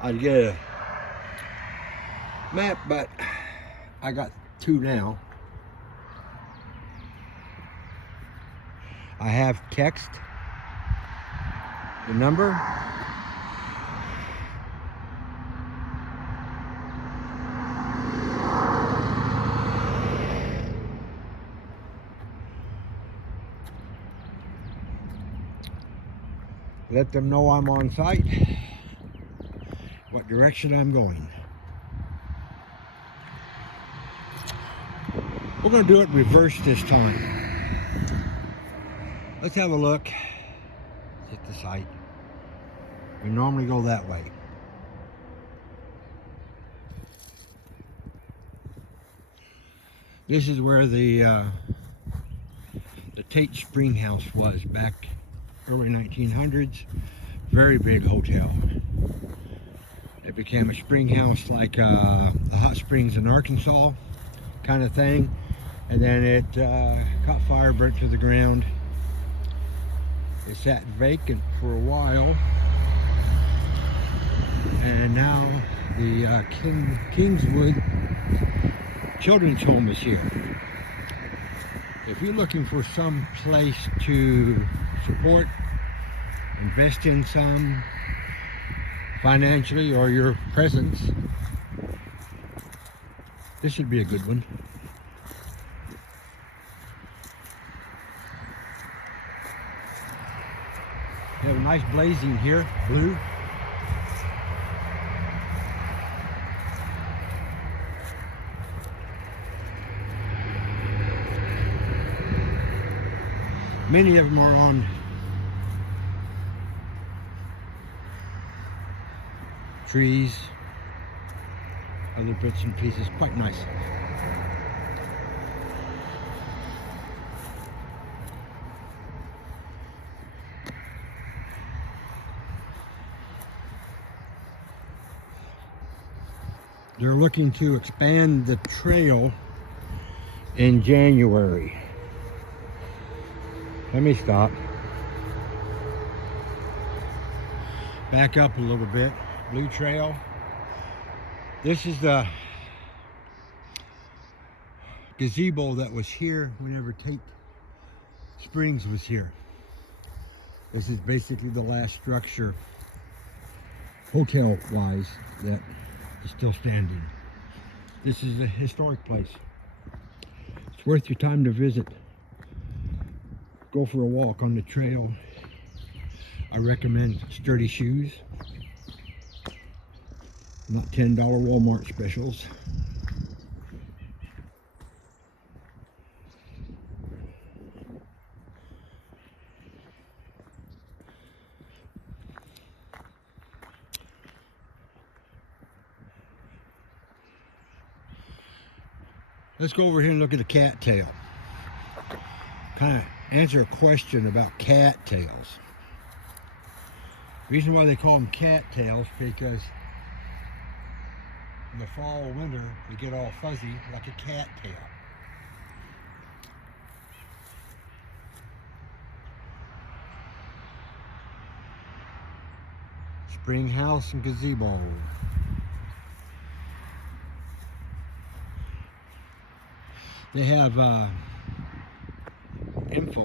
I'd get a map, but I got two now. I have text the number. Let them know I'm on site, what direction I'm going. We're going to do it reverse this time. Let's have a look at the site. We normally go that way. This is where the Tate Spring House was back early 1900s. Very big hotel. It became a spring house like the hot springs in Arkansas kind of thing. And then it caught fire, burnt to the ground. It sat vacant for a while. And now the Kingswood Children's Home is here. If you're looking for some place to support, invest in some financially or your presence, this should be a good one. They have a nice blazing here, blue. Many of them are on trees, other bits and pieces, quite nice. They're looking to expand the trail in January. Let me stop. Back up a little bit. Blue Trail. This is the gazebo that was here whenever Tate Springs was here. This is basically the last structure, hotel-wise, that is still standing. This is a historic place. It's worth your time to visit. Go for a walk on the trail. I recommend sturdy shoes, not $10 Walmart specials. Let's go over here and look at the cattail. Kind of answer a question about cattails. The reason why they call them cattails because in the fall or winter they get all fuzzy like a cattail. Spring house and gazebo. They have info.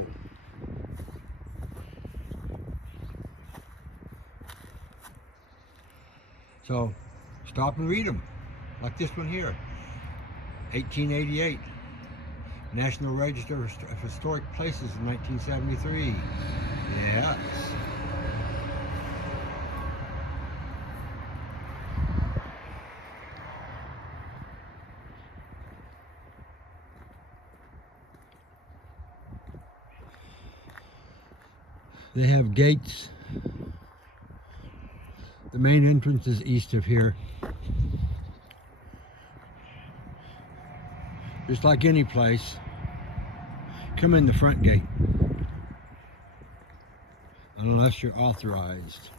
So stop and read them, like this one here, 1888. National Register of Historic Places in 1973. Yes. They have gates. The main entrance is east of here. Just like any place, come in the front gate. Unless you're authorized.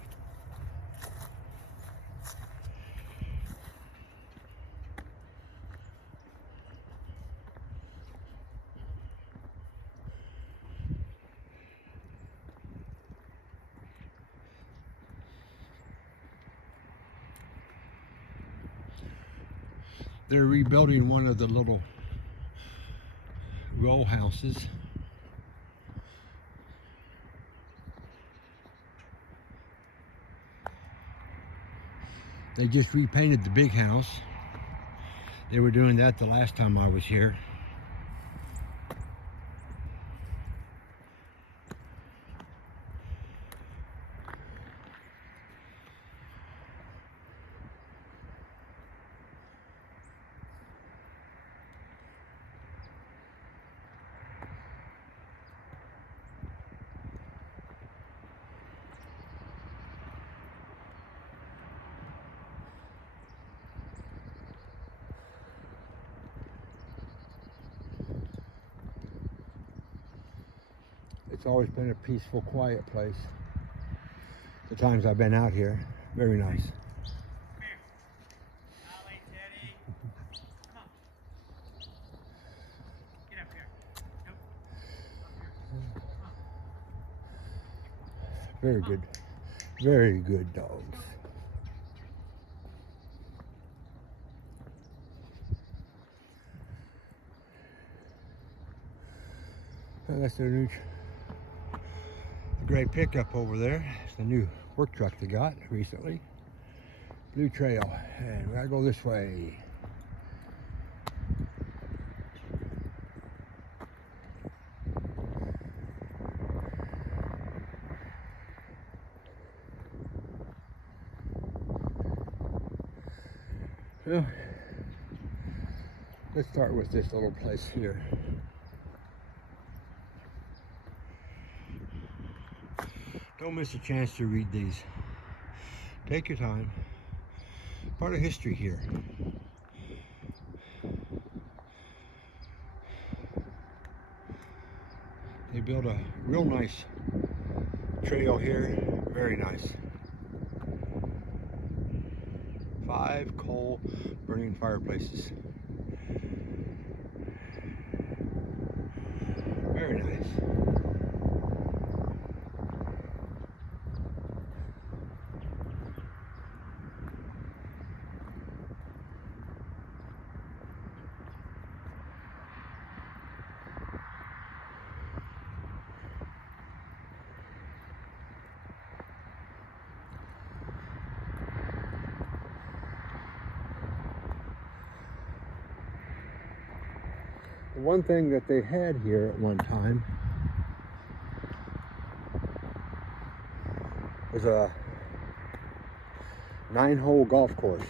They're rebuilding one of the little row houses. They just repainted the big house. They were doing that the last time I was here. It's always been a peaceful, quiet place. The times I've been out here, very nice. Very good dogs. Well, that's their new gray pickup over there. It's the new work truck they got recently. Blue Trail, and we gotta go this way. Well, let's start with this little place here. Don't miss a chance to read these. Take your time. Part of history here. They built a real nice trail here. Very nice. 5 coal burning fireplaces. Very nice. The one thing that they had here at one time was a 9-hole golf course.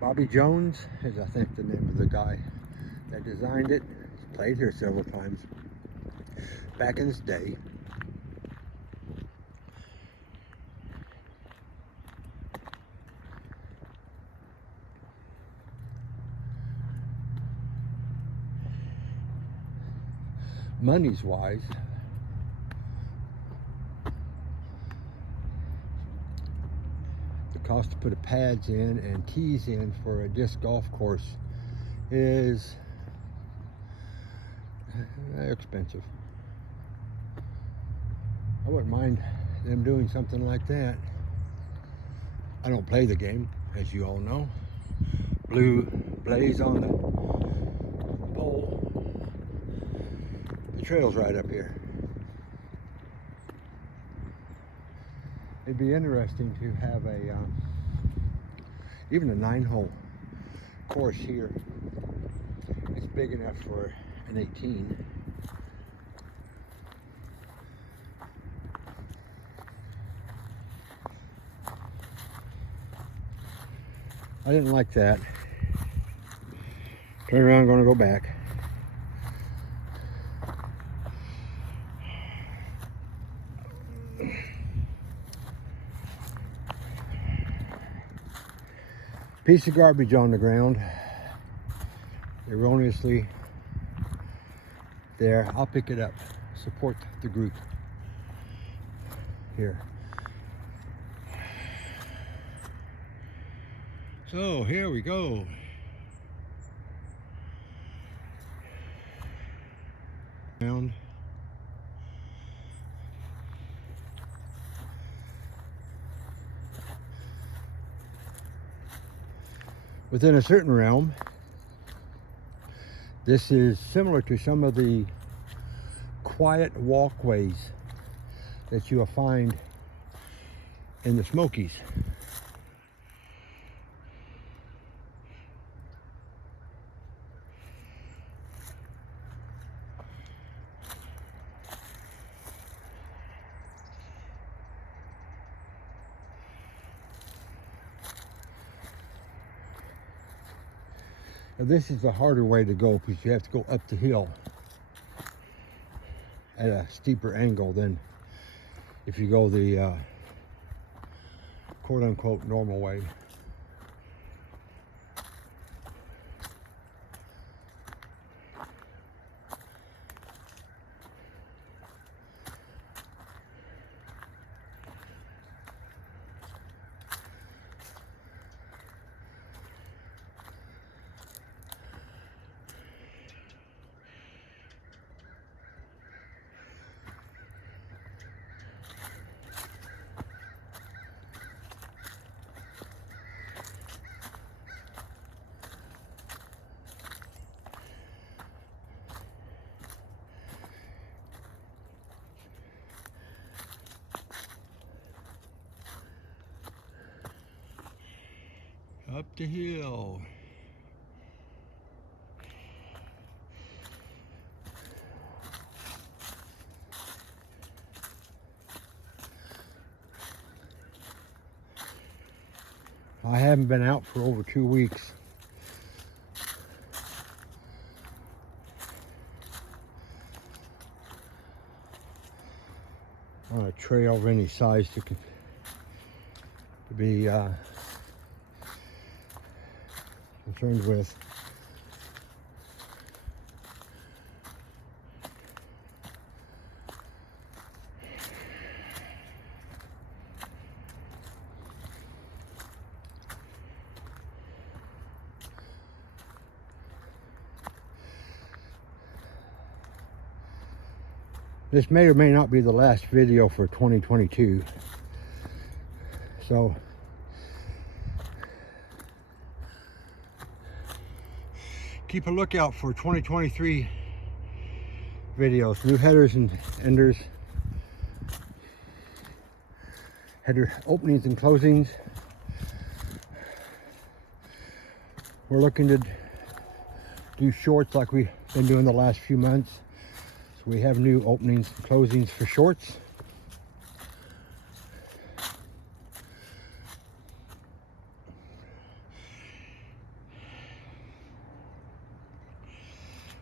Bobby Jones is, I think, the name of the guy that designed it. He's played here several times back in his day. Money's wise, the cost to put the pads in and tees in for a disc golf course is expensive. I wouldn't mind them doing something like that. I don't play the game, as you all know. Blue blaze on the pole. The trail's right up here. It'd be interesting to have a even a 9-hole course here. It's big enough for an 18. I didn't like that. Turn around, I'm going to go back. Piece of garbage on the ground. Erroneously there. I'll pick it up. Support the group here. So here we go. within a certain realm. This is similar to some of the quiet walkways that you will find in the Smokies. Now this is the harder way to go because you have to go up the hill at a steeper angle than if you go the quote-unquote normal way. Up the hill. I haven't been out for over 2 weeks. On a trail of any size to be concerned with. This may or may not be the last video for 2022. So keep a lookout for 2023 videos, new headers and enders, header openings and closings. We're looking to do shorts like we've been doing the last few months. So we have new openings and closings for shorts.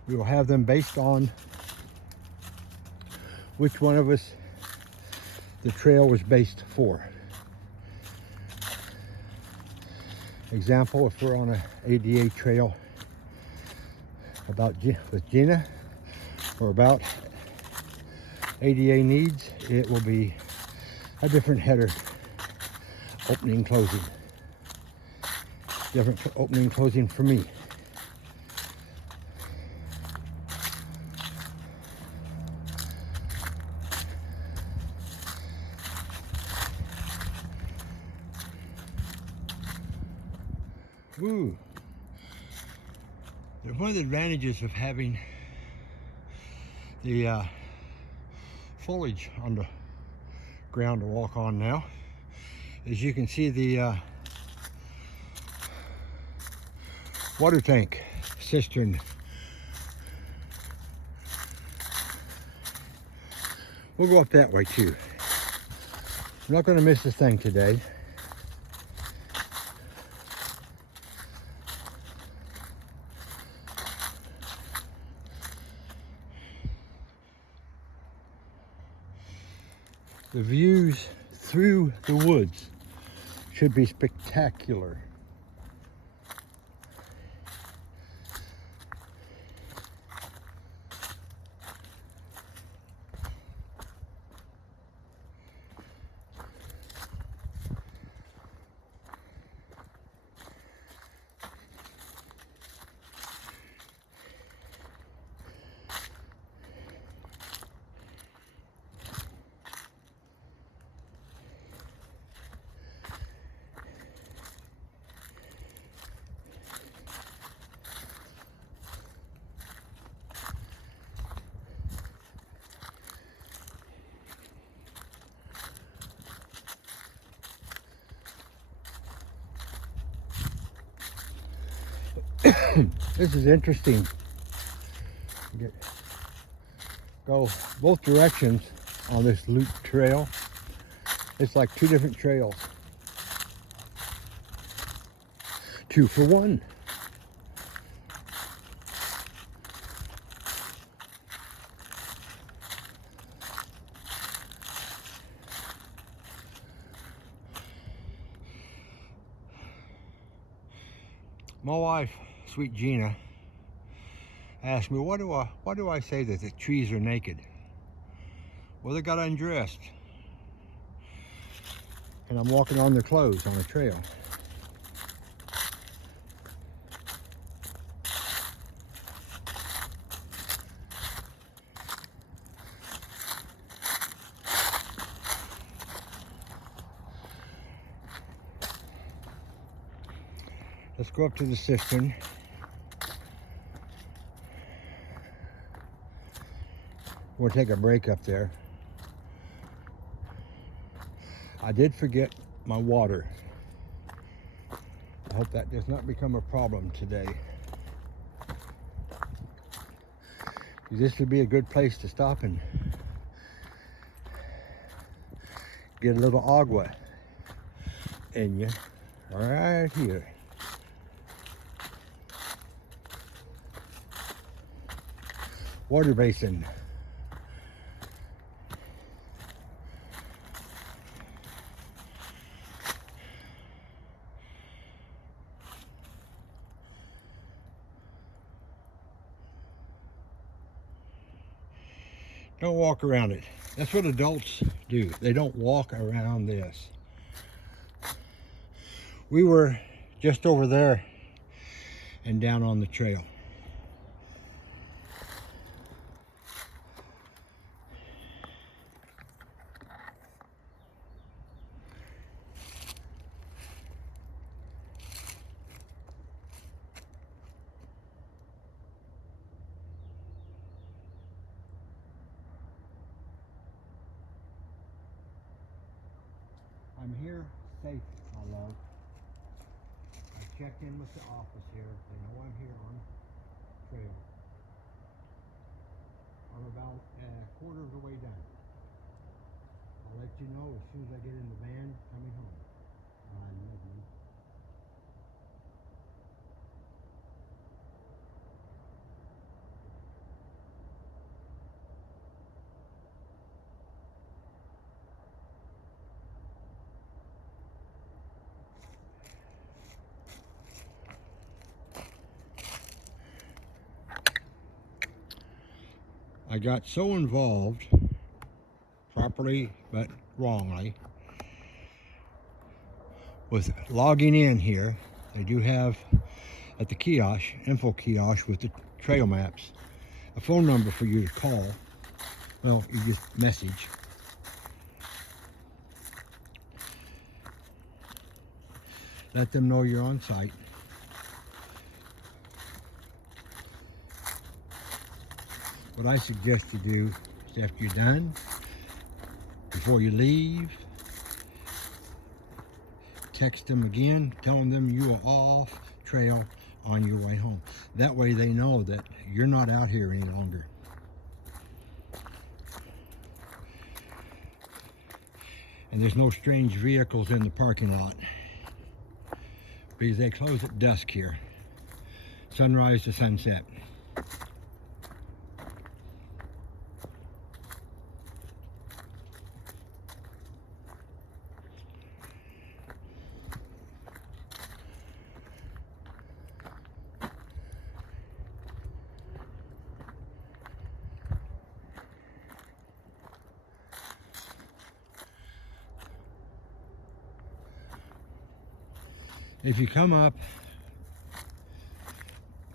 We will have them based on which one of us the trail was based for. Example, if we're on an ADA trail with Gina or about ADA needs, it will be a different header opening closing. Different opening closing for me. Ooh. One of the advantages of having the foliage on the ground to walk on now is you can see the water tank cistern. We'll go up that way too. I'm not going to miss this thing today. The views through the woods should be spectacular. This is interesting. Go both directions on this loop trail. It's like two different trails. 2 for 1. My wife, sweet Gina, asked me, why do I say that the trees are naked? Well, they got undressed. And I'm walking on their clothes on a trail. Let's go up to the cistern. We'll take a break up there. I did forget my water. I hope that does not become a problem today. This would be a good place to stop and get a little agua in you right here. Water basin. Don't walk around it. That's what adults do. They don't walk around this. We were just over there and down on the trail. I'm here safe, my love. I checked in with the office here. They know I'm here on trail. I'm about a quarter of the way done. I'll let you know as soon as I get in the van coming home. I love you. I got so involved, properly but wrongly, with logging in here. They do have at the kiosk, info kiosk with the trail maps, a phone number for you to call. Well, you just message. Let them know you're on site. What I suggest you do is after you're done, before you leave, text them again, telling them you are off trail on your way home. That way they know that you're not out here any longer. And there's no strange vehicles in the parking lot, because they close at dusk here, sunrise to sunset. If you come up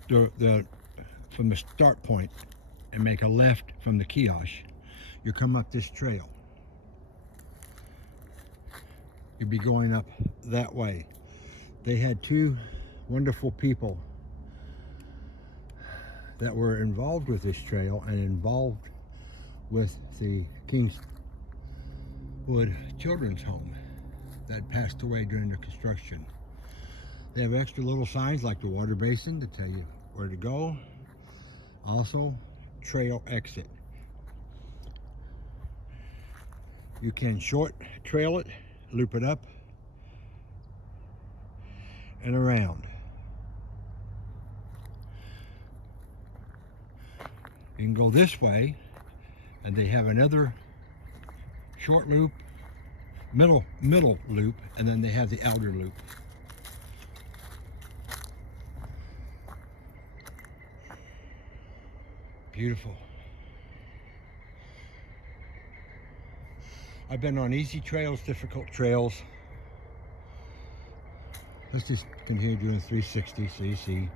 from the start point and make a left from the kiosk, you come up this trail. You'll be going up that way. They had two wonderful people that were involved with this trail and involved with the Kingswood Children's Home that passed away during the construction. They have extra little signs like the water basin to tell you where to go. Also, trail exit. You can short trail it, loop it up and around. You can go this way, and they have another short loop, middle loop, and then they have the outer loop. Beautiful. I've been on easy trails, difficult trails. Let's just continue doing 360 so you see.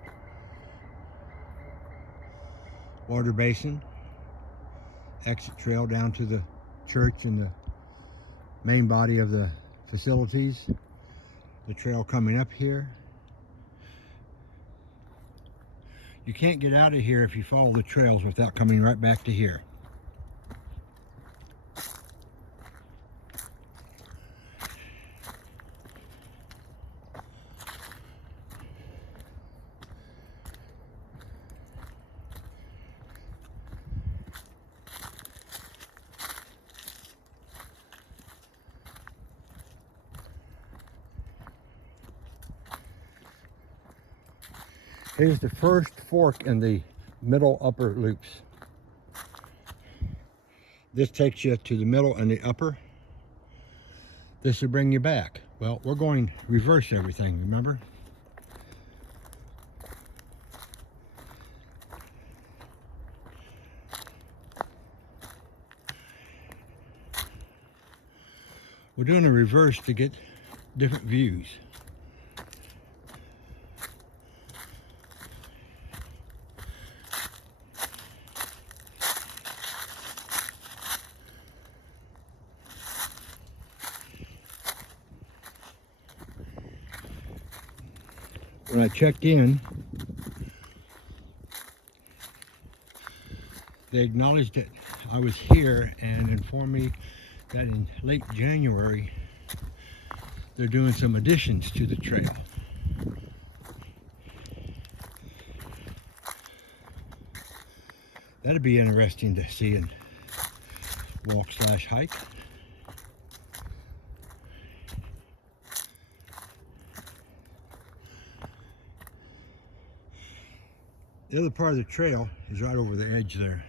Water basin, exit trail down to the church and the main body of the facilities. The trail coming up here. You can't get out of here if you follow the trails without coming right back to here. Here's the first fork in the middle upper loops. This takes you to the middle and the upper. This will bring you back. Well, we're going reverse everything, remember? We're doing a reverse to get different views. When I checked in, they acknowledged that I was here and informed me that in late January, they're doing some additions to the trail. That'd be interesting to see and walk / hike. The other part of the trail is right over the edge there.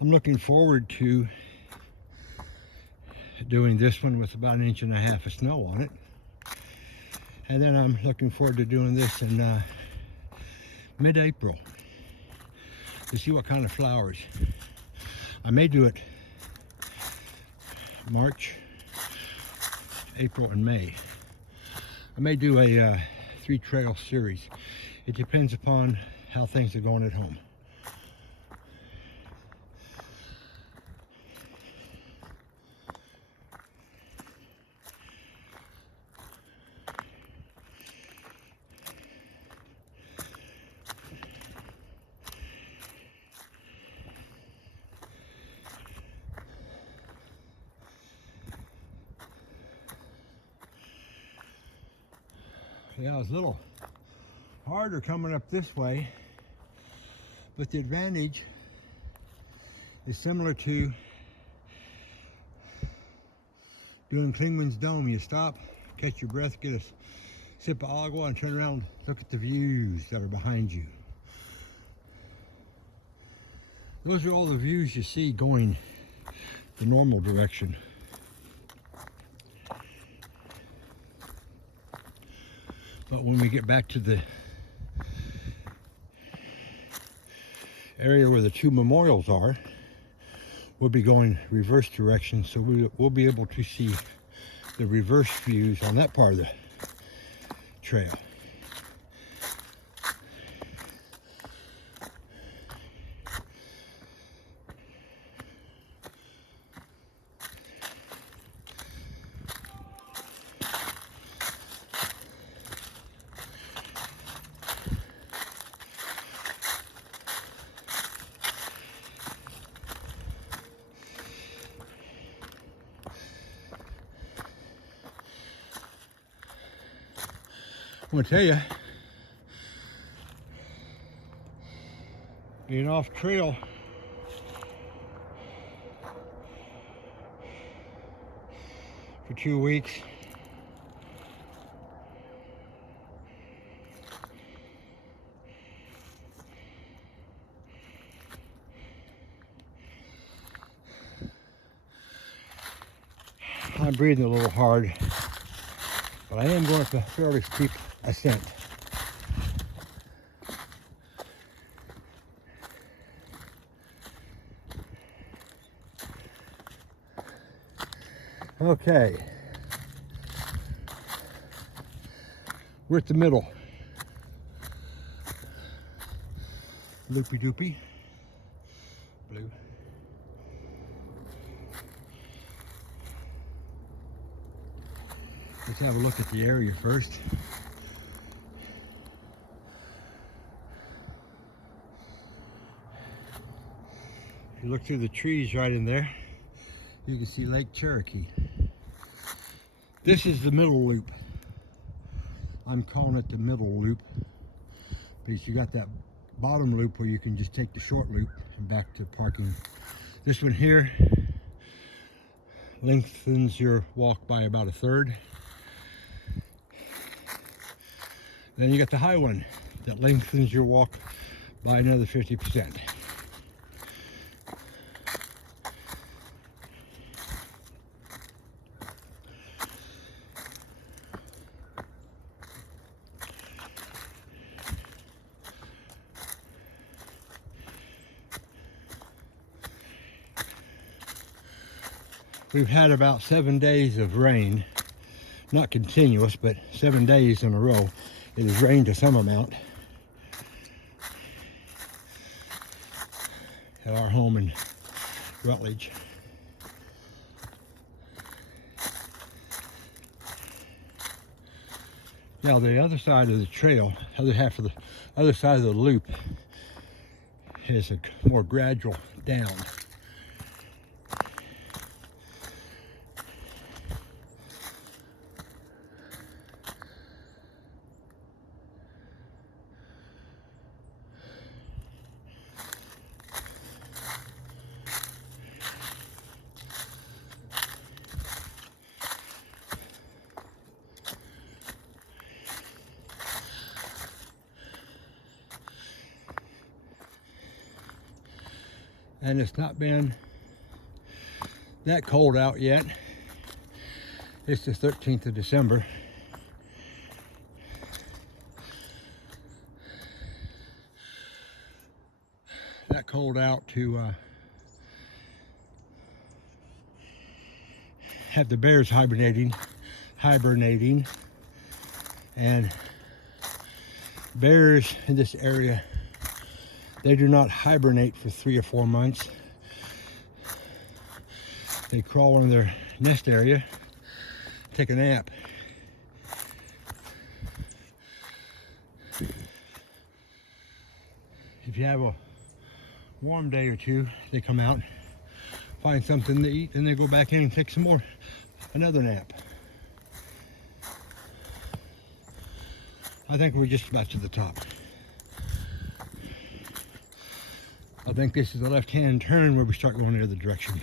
I'm looking forward to doing this one with about 1.5 inches of snow on it. And then I'm looking forward to doing this in mid-April to see what kind of flowers. I may do it March, April, and May. I may do a 3-trail series. It depends upon how things are going at home. Yeah, it was a little harder coming up this way, but the advantage is similar to doing Kingswood's Dome. You stop, catch your breath, get a sip of agua, and turn around, look at the views that are behind you. Those are all the views you see going the normal direction. But when we get back to the area where the 2 memorials are, we'll be going reverse direction, so we'll be able to see the reverse views on that part of the trail. I'm gonna tell you, being off trail for 2 weeks, I'm breathing a little hard, but I am going up a fairly steep ascent. Okay, we're at the middle. Loopy doopy, blue. Let's have a look at the area first. If you look through the trees right in there, you can see Lake Cherokee. This is the middle loop. I'm calling it the middle loop because you got that bottom loop where you can just take the short loop and back to parking. This one here lengthens your walk by about 1/3. Then you got the high one that lengthens your walk by another 50%. We've had about 7 days of rain, not continuous, but 7 days in a row. It has rained to some amount at our home in Rutledge. Now the other side of the trail, other half of the other side of the loop, is a more gradual down. And it's not been that cold out yet. It's the 13th of December. That cold out to have the bears hibernating, and bears in this area, they do not hibernate for 3 or 4 months. They crawl in their nest area, take a nap. If you have a warm day or two, they come out, find something to eat, and they go back in and take another nap. I think we're just about to the top. I think this is the left-hand turn where we start going the other direction.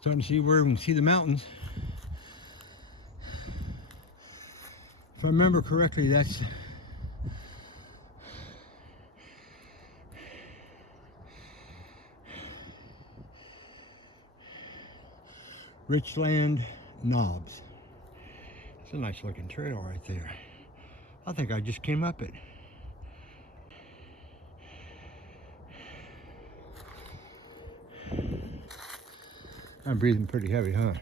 Starting to see where we can see the mountains. If I remember correctly, that's Richland Knobs. It's a nice looking trail right there. I think I just came up it. I'm breathing pretty heavy, huh?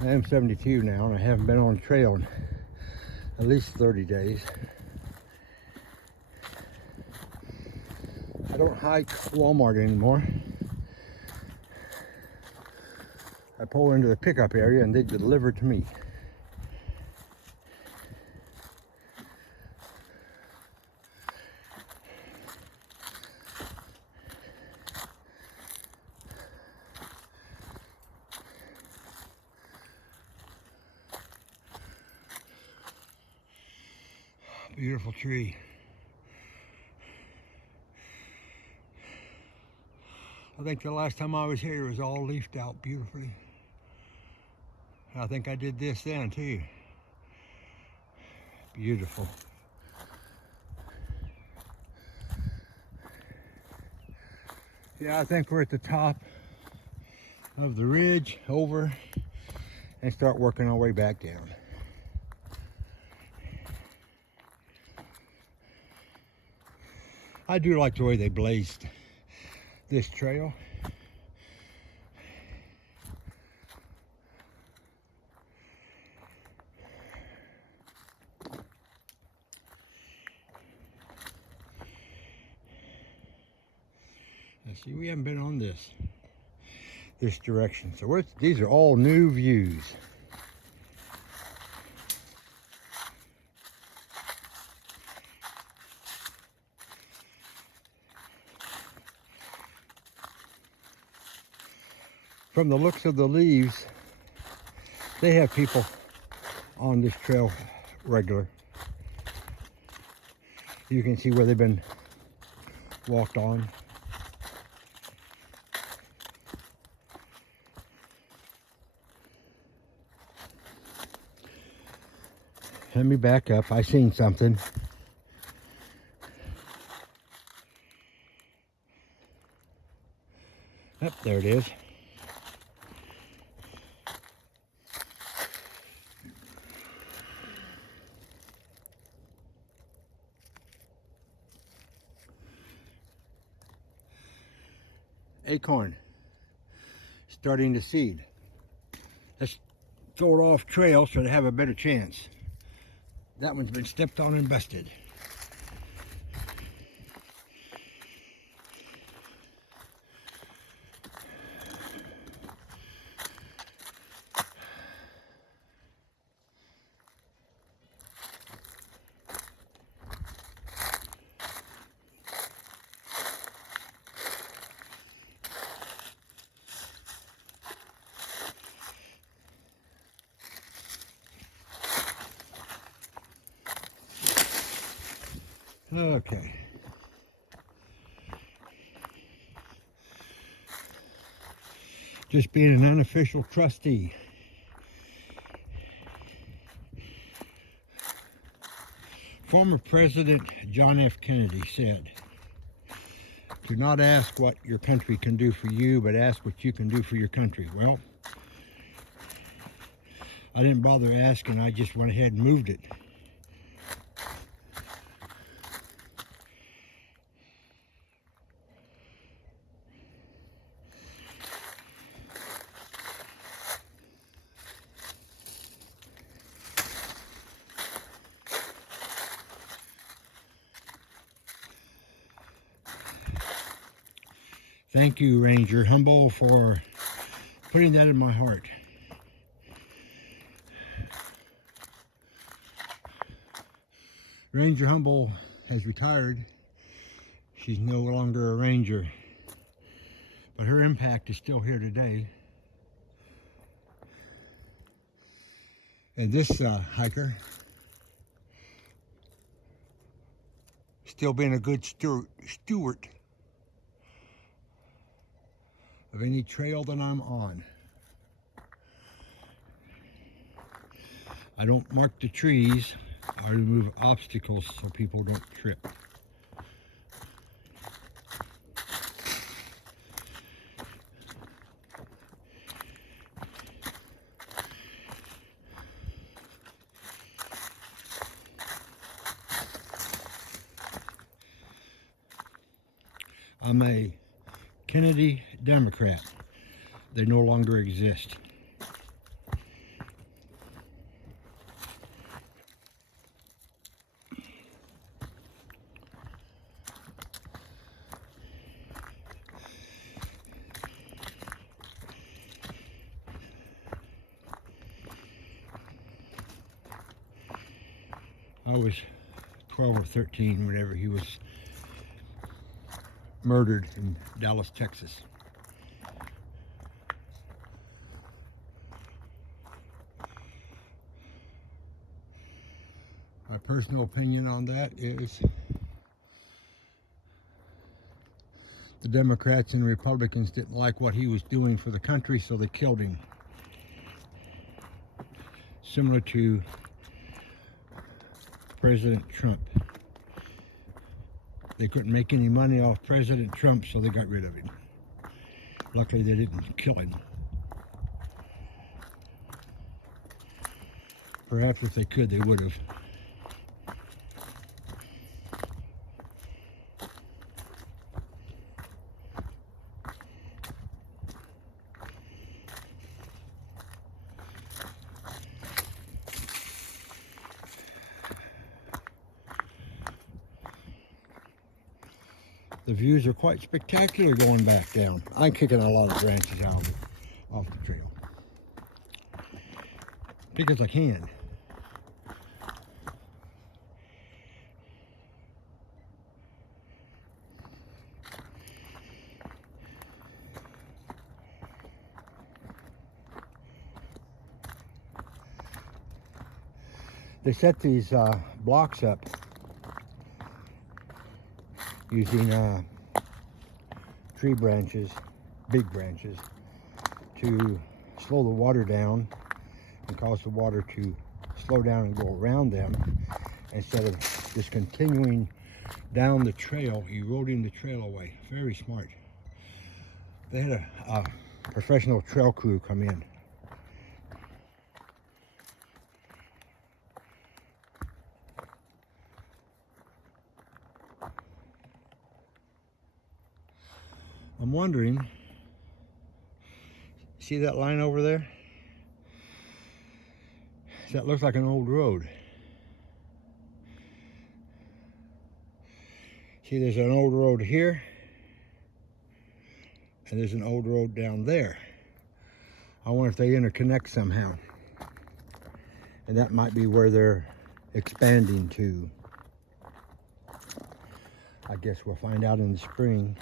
I am 72 now, and I haven't been on the trail in at least 30 days. I don't hike Walmart anymore. I pull into the pickup area and they deliver to me. Beautiful tree. I think the last time I was here it was all leafed out beautifully. I think I did this then too. Beautiful. Yeah, I think we're at the top of the ridge over and start working our way back down. I do like the way they blazed this trail. Let's see, we haven't been on this direction, so these are all new views. From the looks of the leaves, they have people on this trail regular. You can see where they've been walked on. Let me back up. I seen something. Yep, there it is. Acorn starting to seed. Let's throw it off trail so they have a better chance. That one's been stepped on and busted. Okay. Just being an unofficial trustee. Former President John F. Kennedy said, "Do not ask what your country can do for you, but ask what you can do for your country." Well, I didn't bother asking, I just went ahead and moved it. Thank you, Ranger Humboldt, for putting that in my heart. Ranger Humboldt has retired. She's no longer a ranger, but her impact is still here today. And this hiker, still being a good steward of any trail that I'm on. I don't mark the trees. I remove obstacles so people don't trip. I'm a Kennedy Democrat. They no longer exist. I was 12 or 13 whenever he was murdered in Dallas, Texas. My personal opinion on that is the Democrats and Republicans didn't like what he was doing for the country, so they killed him. Similar to President Trump. They couldn't make any money off President Trump, so they got rid of him. Luckily, they didn't kill him. Perhaps if they could, they would have. The views are quite spectacular going back down. I'm kicking a lot of branches out off the trail because I can. They set these blocks up using tree branches, big branches, to slow the water down and cause the water to slow down and go around them instead of just continuing down the trail, eroding the trail away. Very smart. They had a professional trail crew come in. I'm wondering, see that line over there? That looks like an old road. See, there's an old road here, and there's an old road down there. I wonder if they interconnect somehow. And that might be where they're expanding to. I guess we'll find out in the spring.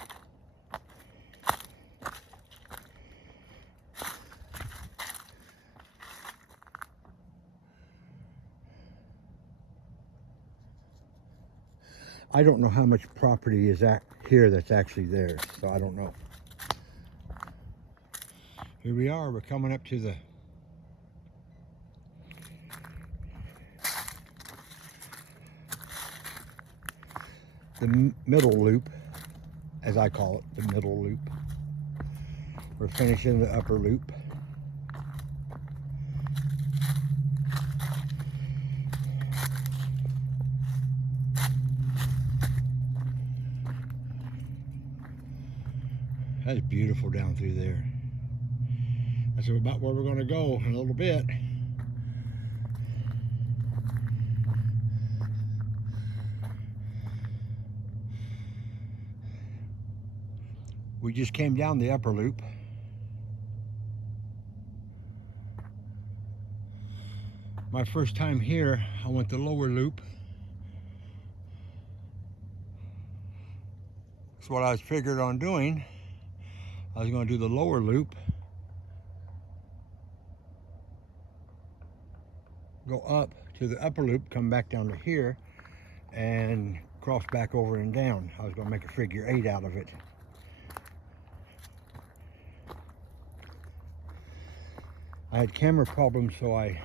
I don't know how much property is here that's actually theirs, so I don't know. Here we are, we're coming up to the middle loop, as I call it, the middle loop. We're finishing the upper loop. That's beautiful down through there. That's about where we're going to go in a little bit. We just came down the upper loop. My first time here, I went the lower loop. That's what I was figured on doing. I was going to do the lower loop, go up to the upper loop, come back down to here, and cross back over and down. I was going to make a figure 8 out of it. I had camera problems, so I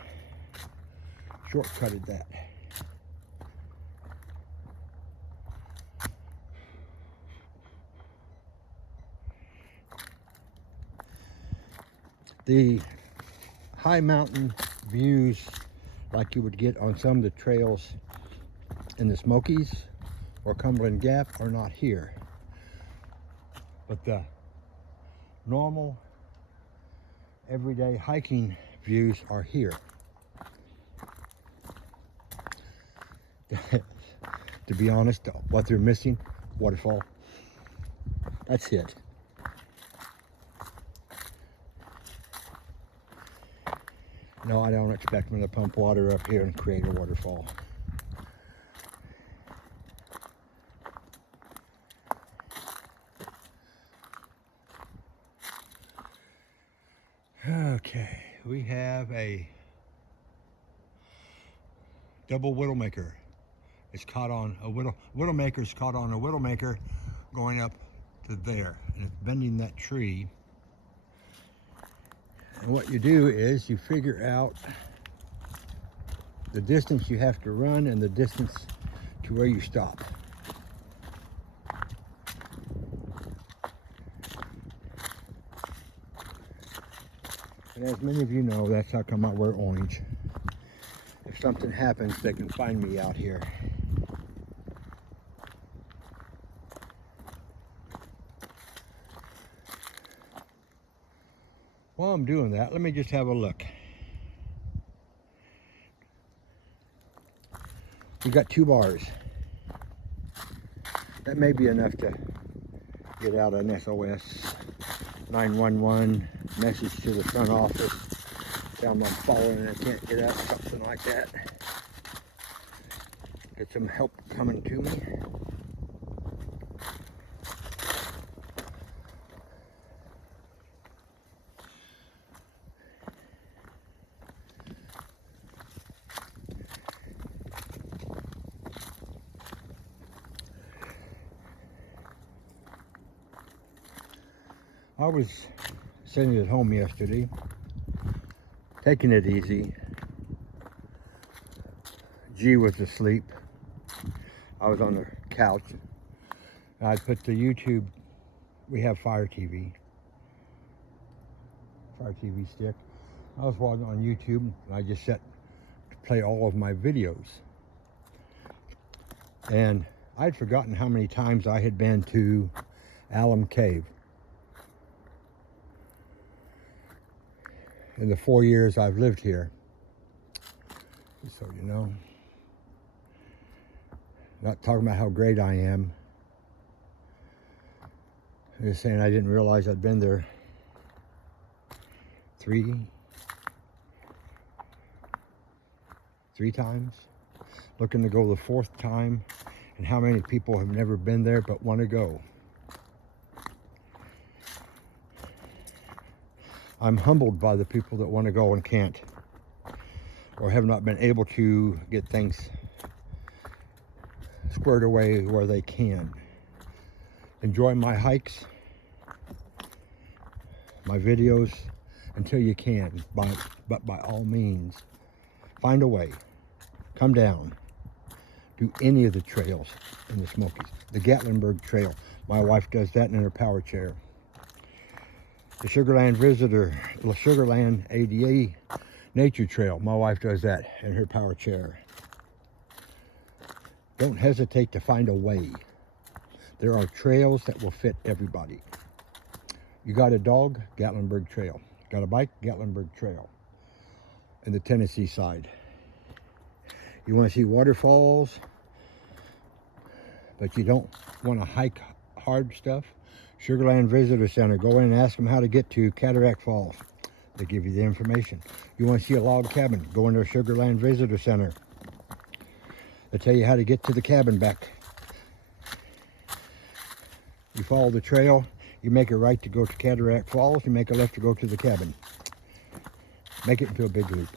shortcutted that. The high mountain views like you would get on some of the trails in the Smokies or Cumberland Gap are not here. But the normal everyday hiking views are here. To be honest, what they're missing, waterfall. That's it. No, I don't expect them to pump water up here and create a waterfall. Okay, we have a double widowmaker. It's caught on a widowmaker's caught on a widowmaker going up to there, and it's bending that tree. And what you do is you figure out the distance you have to run and the distance to where you stop. And as many of you know, that's how come I wear orange. If something happens, they can find me out here. While I'm doing that, let me just have a look. We got 2 bars. That may be enough to get out an SOS 911 message to the front office. Tell them I'm falling and I can't get up, something like that. Get some help coming to me. I was sitting at home yesterday, taking it easy. G was asleep. I was on the couch. I put the YouTube, we have Fire TV stick. I was watching on YouTube, and I just set to play all of my videos. And I'd forgotten how many times I had been to Alum Cave in the 4 years I've lived here. Just so you know. Not talking about how great I am. I'm just saying I didn't realize I'd been there three times. Looking to go the 4th time. And how many people have never been there but want to go. I'm humbled by the people that want to go and can't, or have not been able to get things squared away where they can. Enjoy my hikes, my videos, until you can, but by all means, find a way. Come down. Do any of the trails in the Smokies. The Gatlinburg Trail. My wife does that in her power chair. The Sugarland Sugarland ADA Nature Trail. My wife does that in her power chair. Don't hesitate to find a way. There are trails that will fit everybody. You got a dog? Gatlinburg Trail. Got a bike? Gatlinburg Trail. In the Tennessee side. You want to see waterfalls, but you don't want to hike hard stuff? Sugarland Visitor Center. Go in and ask them how to get to Cataract Falls. They give you the information. You want to see a log cabin? Go into Sugarland Visitor Center. They tell you how to get to the cabin back. You follow the trail. You make a right to go to Cataract Falls. You make a left to go to the cabin. Make it into a big loop.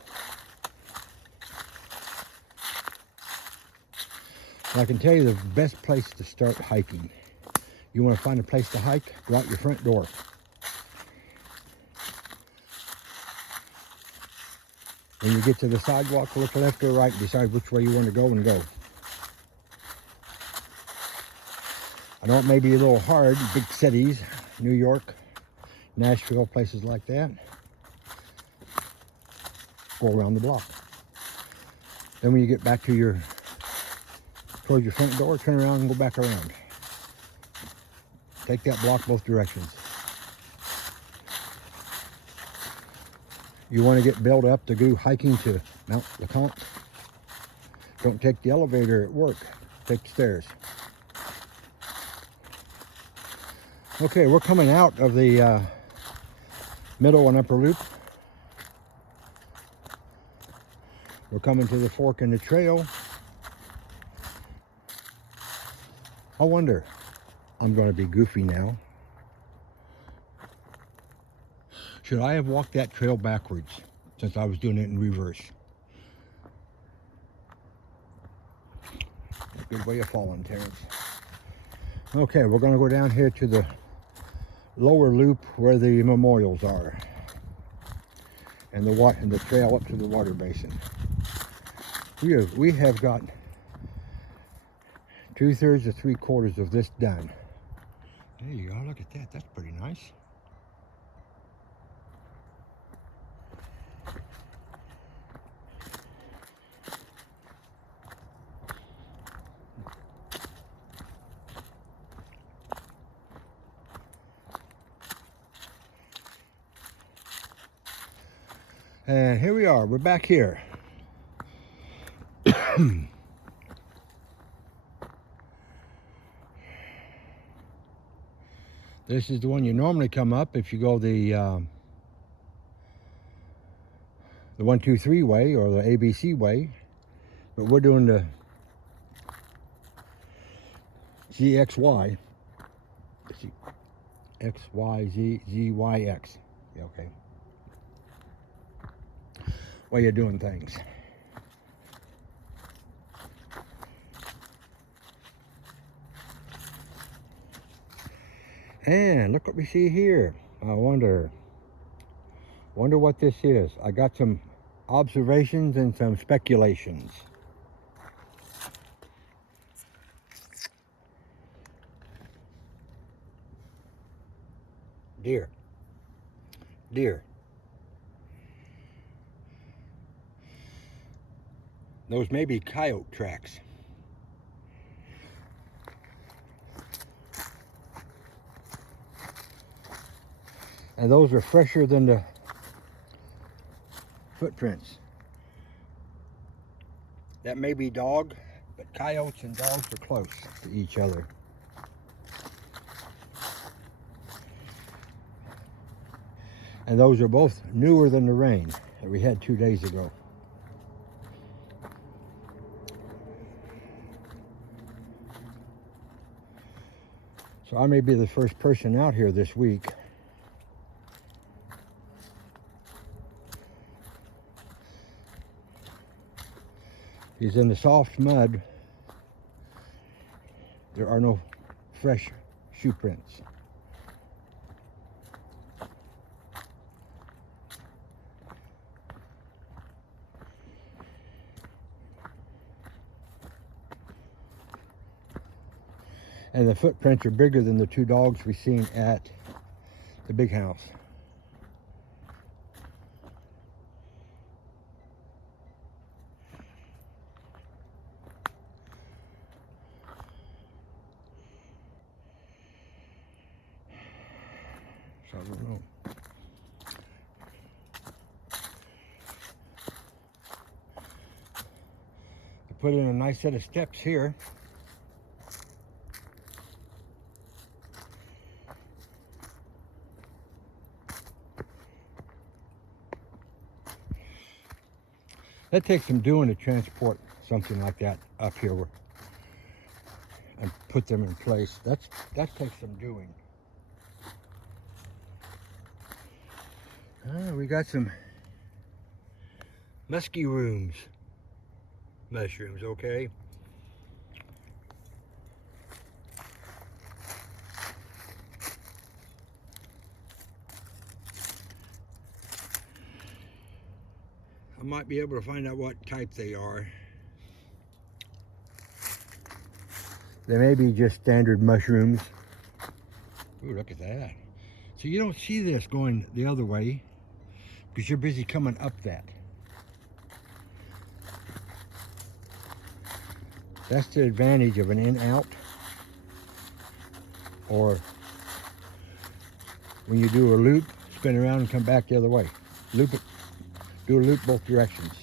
And I can tell you the best place to start hiking. You want to find a place to hike? Go out your front door. When you get to the sidewalk, look left or right, decide which way you want to go and go. I know it may be a little hard, big cities, New York, Nashville, places like that. Go around the block. Then when you get back to towards your front door, turn around and go back around. Take that block both directions. You want to get built up to go hiking to Mount LeConte? Don't take the elevator at work. Take the stairs. Okay, we're coming out of the middle and upper loop. We're coming to the fork in the trail. I wonder, I'm going to be goofy now. Should I have walked that trail backwards since I was doing it in reverse? Good way of falling, Terrence. Okay, we're going to go down here to the lower loop where the memorials are, and the trail up to the water basin. We have got 2/3 to 3/4 of this done. There you go. Look at that. That's pretty nice. And here we are. We're back here. This is the one you normally come up if you go the 123 way or the ABC way, but we're doing the ZXY, ZYX. Yeah, okay. Way you're doing things. And look what we see here. I wonder what this is. I got some observations and some speculations. Deer. Those may be coyote tracks. And those are fresher than the footprints. That may be dog, but coyotes and dogs are close to each other. And those are both newer than the rain that we had 2 days ago. So I may be the first person out here this week. He's in the soft mud. There are no fresh shoe prints. And the footprints are bigger than the 2 dogs we seen at the big house. So I don't know. I put in a nice set of steps here. That takes some doing to transport something like that up here and put them in place. That takes some doing. We got some mushrooms, okay? I might be able to find out what type they are. They may be just standard mushrooms. Ooh, look at that. So you don't see this going the other way because you're busy coming up that. That's the advantage of an in-out, or when you do a loop, spin around and come back the other way. Loop it, do a loop both directions.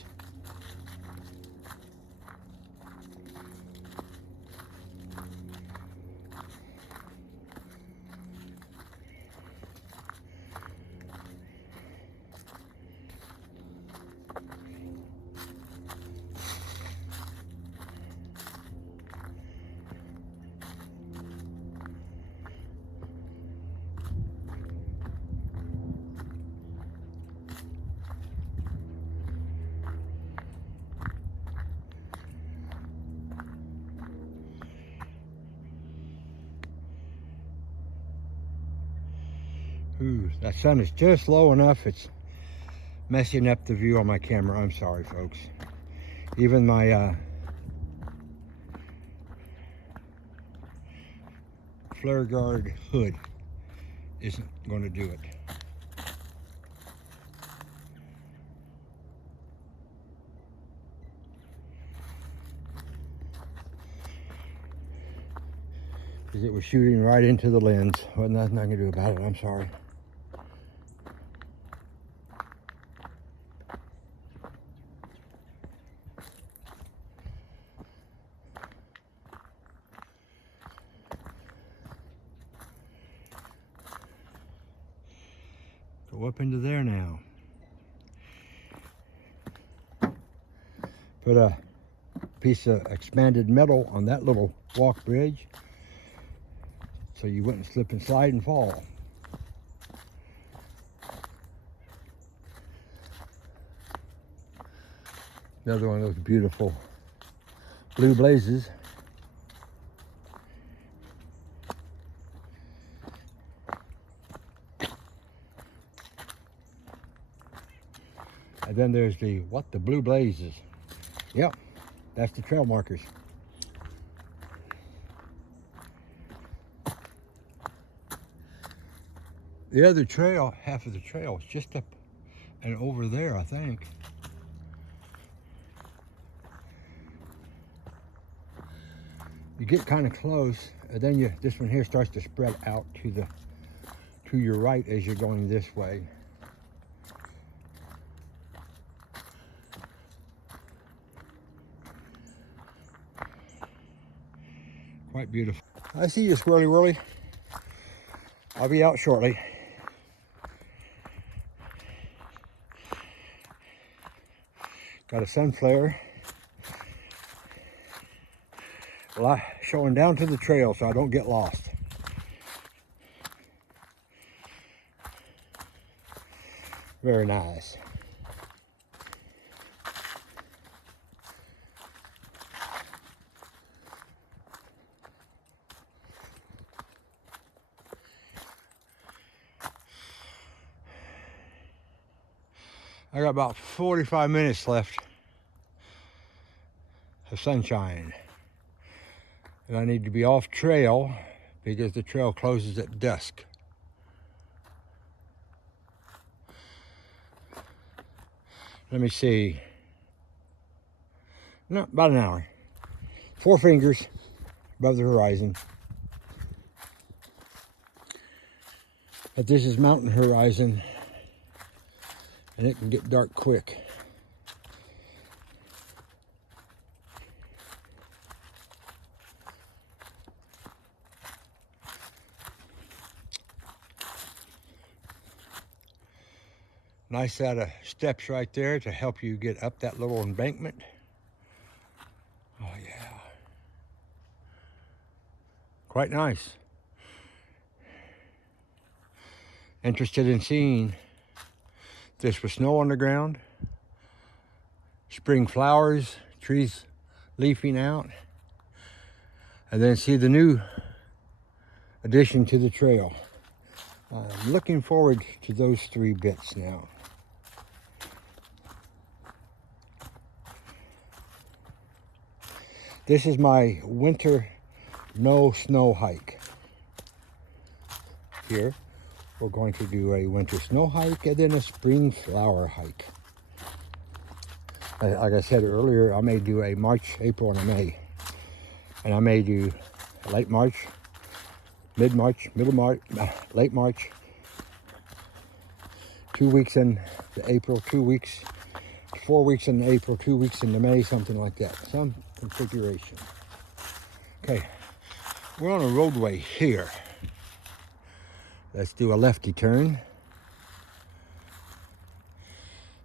Ooh, that sun is just low enough. It's messing up the view on my camera. I'm sorry, folks. Even my flare guard hood isn't going to do it. Because it was shooting right into the lens. Wasn't nothing I can do about it. I'm sorry. Go up into there now. Put a piece of expanded metal on that little walk bridge so you wouldn't slip and slide and fall. Another one of those beautiful blue blazes. And then there's the blue blazes. Yep, that's the trail markers. The other trail, half of the trail, is just up and over there, I think. You get kind of close, and then this one here starts to spread out to your right as you're going this way. Quite beautiful. I see you, Swirly Whirly. I'll be out shortly. Got a sun flare. Showing down to the trail so I don't get lost. Very nice. I got about 45 minutes left of sunshine. And I need to be off trail because the trail closes at dusk. Let me see. No, about an hour. 4 fingers above the horizon. But this is mountain horizon, and it can get dark quick. Nice set of steps right there to help you get up that little embankment. Oh yeah. Quite nice. Interested in seeing this with snow on the ground, spring flowers, trees leafing out, and then see the new addition to the trail. I'm looking forward to those 3 bits now. This is my winter no snow hike. Here, we're going to do a winter snow hike and then a spring flower hike. Like I said earlier, I may do a March, April, and a May. And I may do late March, mid-March, middle March, late March, 2 weeks in the April, 2 weeks, 4 weeks in April, 2 weeks in the May, something like that. Some configuration. Okay, we're on a roadway here. Let's do a lefty turn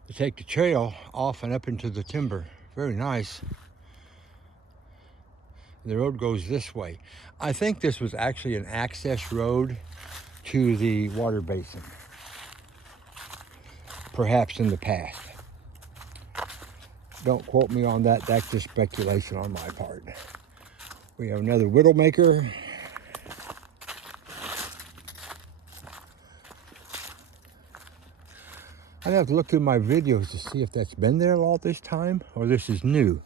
to take the trail off and up into the timber. Very nice. The road goes this way. I think this was actually an access road to the water basin, perhaps in the past. Don't quote me on that. That's just speculation on my part. We have another Widowmaker. I'd have to look through my videos to see if that's been there all this time or this is new.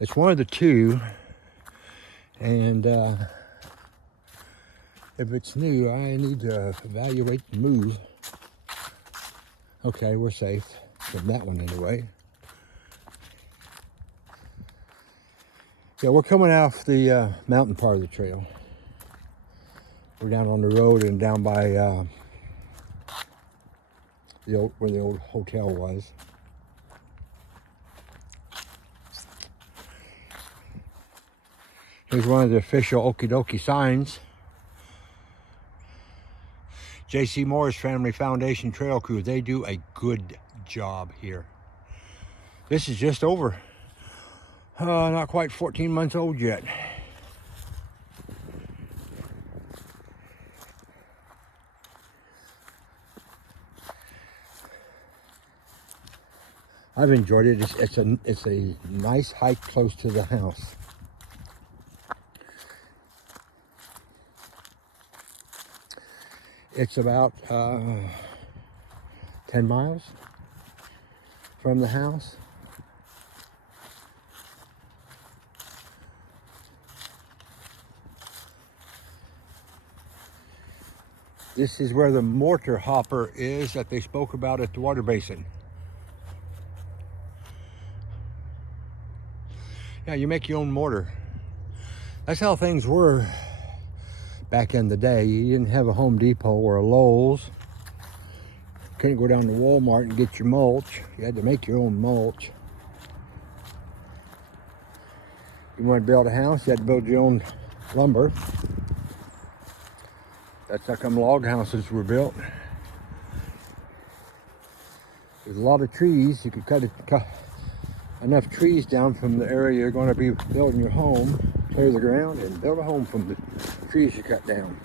It's one of the two, and if it's new, I need to evaluate the move. Okay, we're safe from that one anyway. Yeah, we're coming off the mountain part of the trail. We're down on the road and down by where the old hotel was. Here's one of the official Okie Dokie signs. J.C. Moore's Family Foundation Trail Crew. They do a good job here. This is just over. Not quite 14 months old yet. I've enjoyed it. It's a nice hike close to the house. It's about 10 miles from the house. This is where the mortar hopper is that they spoke about at the water basin. Yeah, you make your own mortar. That's how things were back in the day. You didn't have a Home Depot or a Lowe's. Couldn't go down to Walmart and get your mulch. You had to make your own mulch. You wanted to build a house, you had to build your own lumber. That's how come log houses were built. There's a lot of trees. You could cut enough trees down from the area you're going to be building your home, clear the ground, and build a home from the trees you cut down.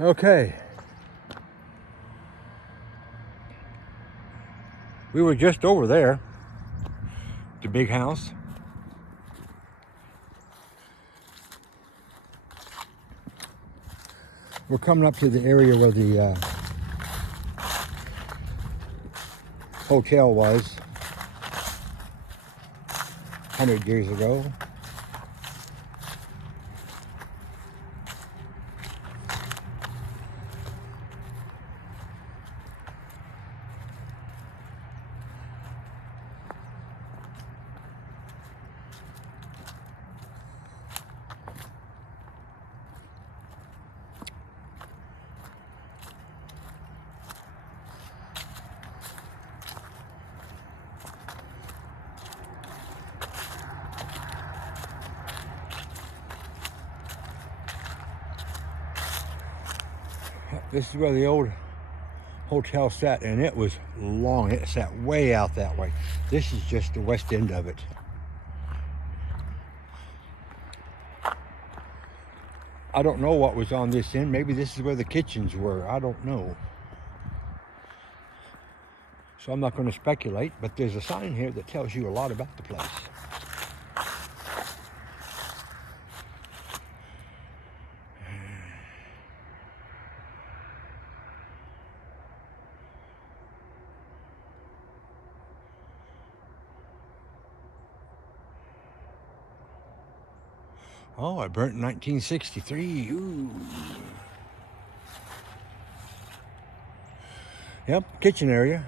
Okay. We were just over there, the big house. We're coming up to the area where the hotel was 100 years ago. This is where the old hotel sat, and it was long. It sat way out that way. This is just the west end of it. I don't know what was on this end. Maybe this is where the kitchens were. I don't know. So I'm not going to speculate, but there's a sign here that tells you a lot about the place. Oh, I burnt in 1963. Ooh. Yep, kitchen area.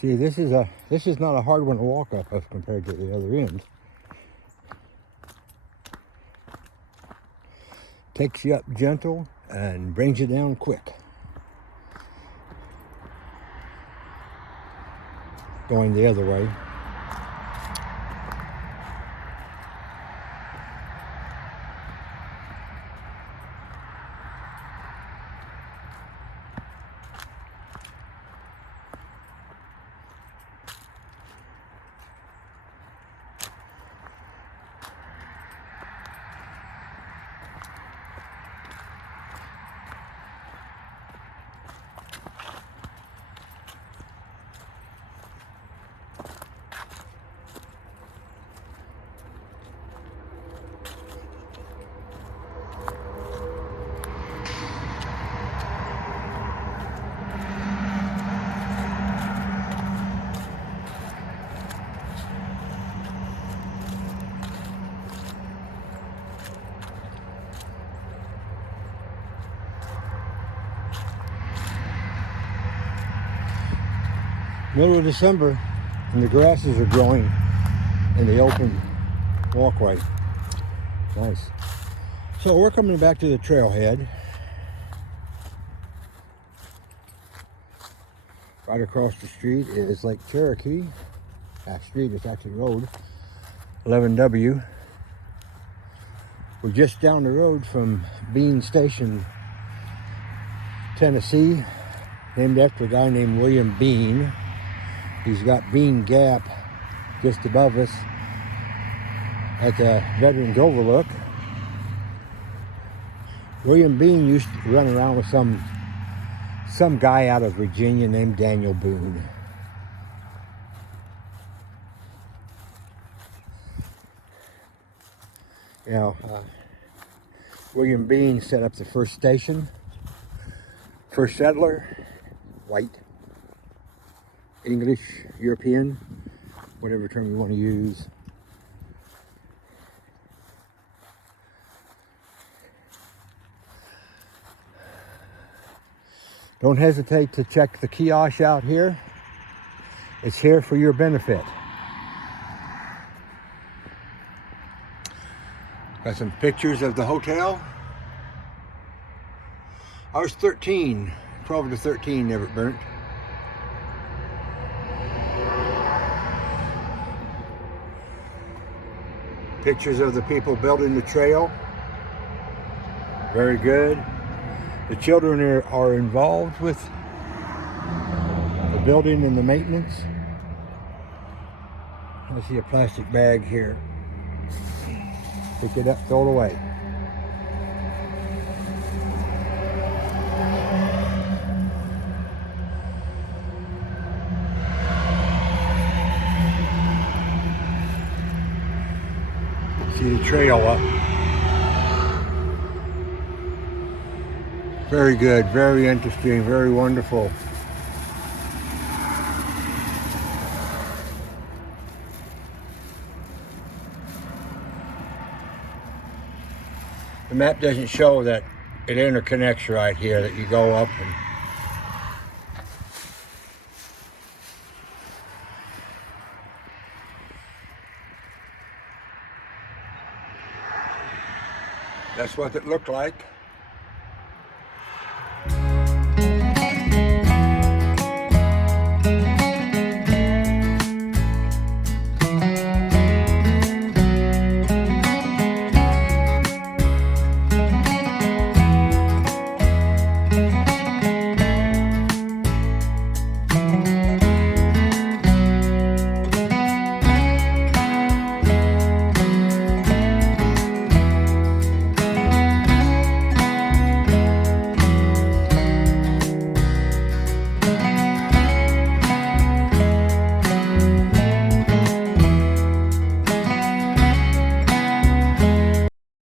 See, this is not a hard one to walk up as compared to the other end. Takes you up gentle and brings you down quick. Going the other way. Middle of December, and the grasses are growing in the open walkway. Nice. So we're coming back to the trailhead. Right across the street is Lake Cherokee. Street, it's actually road, 11W. We're just down the road from Bean Station, Tennessee, named after a guy named William Bean. He's got Bean Gap just above us at the Veterans Overlook. William Bean used to run around with some guy out of Virginia named Daniel Boone. You know, William Bean set up the first station, first settler, white, English, European, whatever term you want to use. Don't hesitate to check the kiosk out here. It's here for your benefit. Got some pictures of the hotel. I was 13, 12 to 13, never burnt. Pictures of the people building the trail. Very good. The children are involved with the building and the maintenance. I see a plastic bag here. Pick it up, throw it away. See the trail up. Very good, very interesting, very wonderful. The map doesn't show that it interconnects right here, that you go up and that's what it looked like.